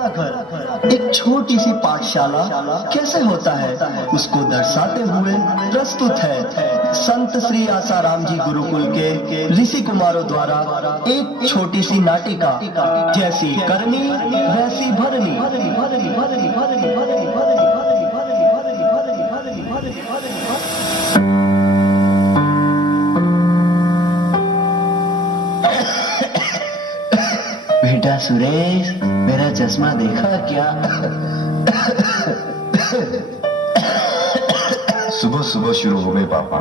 एक छोटी सी पाठशाला कैसे होता है, उसको दर्शाते हुए प्रस्तुत है संत श्री आसाराम जी गुरुकुल के ऋषि कुमारों द्वारा एक छोटी सी नाटिका, जैसी करनी वैसी भरनी। बेटा सुरेश, मेरा चश्मा देखा क्या? सुबह सुबह शुरू हो गए पापा,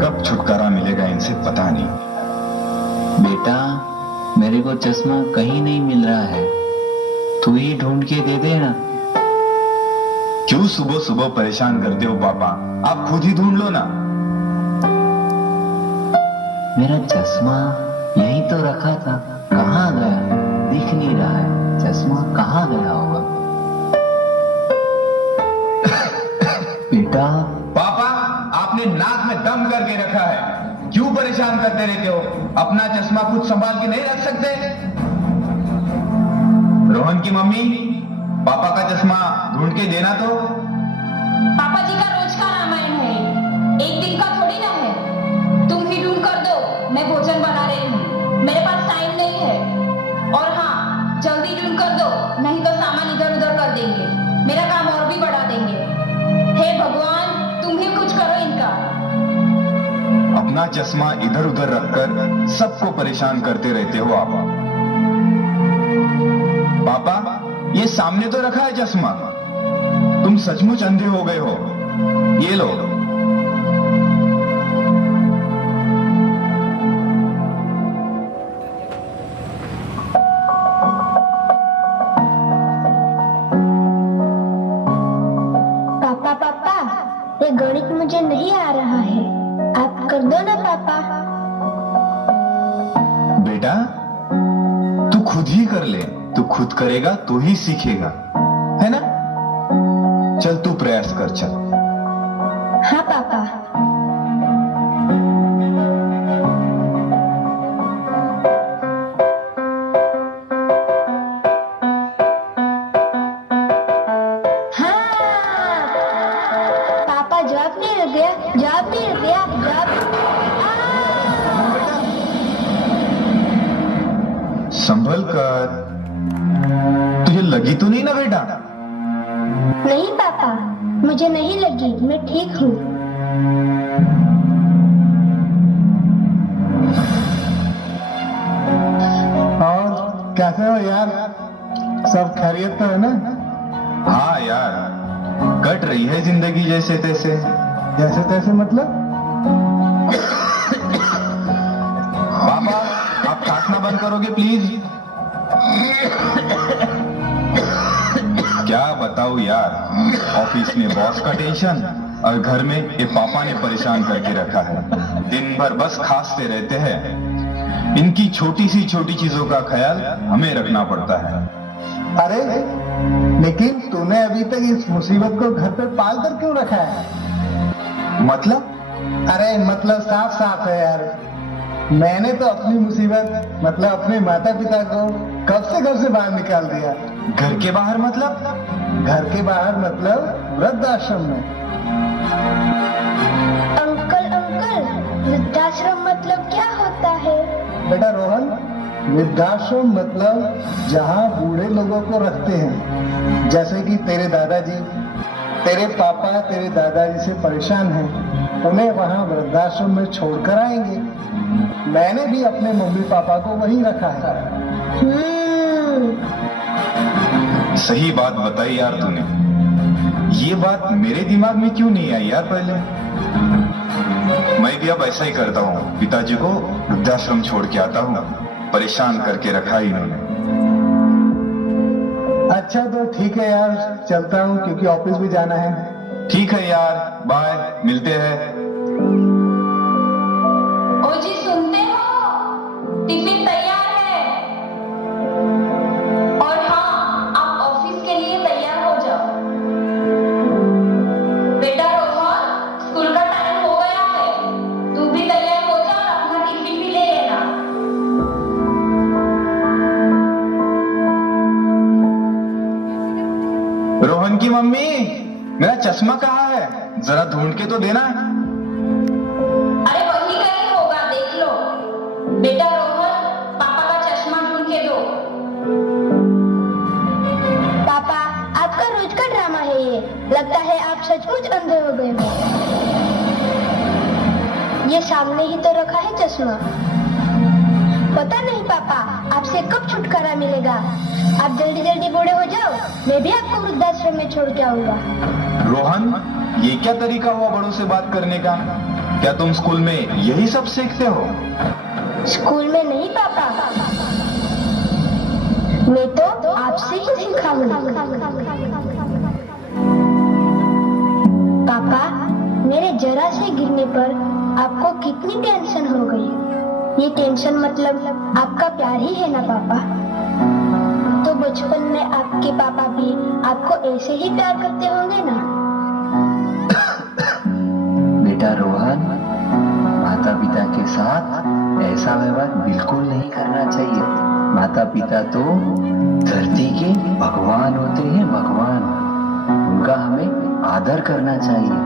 कब छुटकारा मिलेगा इनसे पता नहीं। बेटा, मेरे को चश्मा कहीं नहीं मिल रहा है, तू ही ढूंढ के दे देना। क्यों सुबह सुबह परेशान करते हो पापा, आप खुद ही ढूंढ लो ना। मेरा चश्मा यही तो रखा था, कहाँ गया? दिख नहीं रहा है, चश्मा कहाँ गया होगा? बेटा। पापा, आपने नाक में दम करके रखा है, क्यों परेशान करते रहते हो? अपना चश्मा खुद संभाल के नहीं रख सकते? रोहन की मम्मी, पापा का चश्मा ढूंढ के देना तो। पापा जी का रोज का रामायण है, एक दिन का थोड़ी ना है। तुम ही ढूंढ कर दो, मैं भोजन बना रही हूँ, मेरे पास टाइम नहीं है। और हाँ, जल्दी ढूंढ कर दो, नहीं तो सामान इधर उधर कर देंगे, मेरा काम और भी बढ़ा देंगे। हे भगवान, तुम ही कुछ करो इनका। अपना चश्मा इधर उधर रखकर सबको परेशान करते रहते हो आप। पापा, ये सामने तो रखा है चश्मा, तुम सचमुच अंधे हो गए हो। ये लो। पापा, ये गणित मुझे नहीं आ रहा है, आप कर दो ना पापा। बेटा, तू खुद ही कर ले, तू खुद करेगा तो ही सीखेगा, है ना? चल तू प्रयास कर, चल। हाँ पापा। जवाब नहीं दिया, जवाब नहीं दिया, जवाब। संभल कर, तुझे लगी तो नहीं ना बेटा? नहीं पापा, मुझे नहीं लगी, मैं ठीक हूँ। और कैसे हो यार, सब खैरियत तो है ना? हाँ यार, कट रही है जिंदगी जैसे तैसे। जैसे तैसे मतलब? पापा, आप काटना बंद करोगे प्लीज? क्या बताऊं यार, ऑफिस में बॉस का टेंशन और घर में ये पापा ने परेशान करके रखा है। दिन भर बस खांसते रहते हैं। इनकी छोटी सी छोटी चीजों का ख्याल हमें रखना पड़ता है। अरे लेकिन तूने अभी तक इस मुसीबत को घर पे पाल कर क्यों रखा है? मतलब? अरे मतलब साफ साफ है यार, मैंने तो अपनी मुसीबत मतलब अपने माता पिता को कब से घर से बाहर निकाल दिया। घर के बाहर मतलब? घर के बाहर मतलब वृद्धाश्रम में। अंकल अंकल, वृद्धाश्रम मतलब क्या होता है? बेटा रोहन, वृद्धाश्रम मतलब जहाँ बूढ़े लोगों को रखते हैं, जैसे कि तेरे दादाजी, तेरे पापा तेरे दादाजी से परेशान हैं, उन्हें वहाँ वृद्धाश्रम में छोड़कर आएंगे। मैंने भी अपने मम्मी पापा को वहीं रखा है। सही बात बताई यार तूने, ये बात मेरे दिमाग में क्यों नहीं आई यार पहले? मैं भी अब ऐसा ही करता हूँ, पिताजी को वृद्धाश्रम छोड़ के आता हूँ, परेशान करके रखा ही इन्होंने। अच्छा तो ठीक है यार, चलता हूँ क्योंकि ऑफिस भी जाना है। ठीक है यार, बाय, मिलते हैं। ओ जी, सुनते हो? टिफिन तैयार है। और हाँ, आप ऑफिस के लिए तैयार हो जाओ। बेटा रोहन, स्कूल का टाइम हो गया है, तू भी तैयार हो जा और अपना टिफिन भी ले लेना। रोहन की मम्मी, मेरा चश्मा कहाँ है? जरा ढूंढ के तो देना। अरे वही कहीं होगा, देख लो। बेटा रोहन, पापा का चश्मा ढूंढ के दो। पापा, आपका रोज का ड्रामा है ये। लगता है आप सचमुच अंधे हो गए हो। ये सामने ही तो रखा है चश्मा। पता नहीं पापा, आपसे कब छुटकारा मिलेगा। आप जल्दी जल्दी बूढ़े हो जाओ, मैं भी आपको वृद्धाश्रम में छोड़ के आऊंगा। रोहन, ये क्या तरीका हुआ बड़ों से बात करने का? क्या तुम स्कूल में यही सब सीखते हो? स्कूल में नहीं पापा, मैं तो आपसे ही सीखा हूँ। पापा, मेरे जरा से गिरने पर आपको कितनी टेंशन हो गई। ये टेंशन मतलब आपका प्यार ही है ना पापा। तो बचपन में आपके पापा भी आपको ऐसे ही प्यार करते होंगे ना। बेटा रोहन, माता पिता के साथ ऐसा व्यवहार बिल्कुल नहीं करना चाहिए। माता पिता तो धरती के भगवान होते हैं, भगवान। उनका हमें आदर करना चाहिए।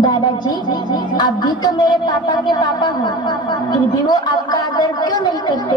दादाजी, आप भी तो मेरे पापा के पापा हो, फिर भी वो आपका आदर क्यों नहीं करते?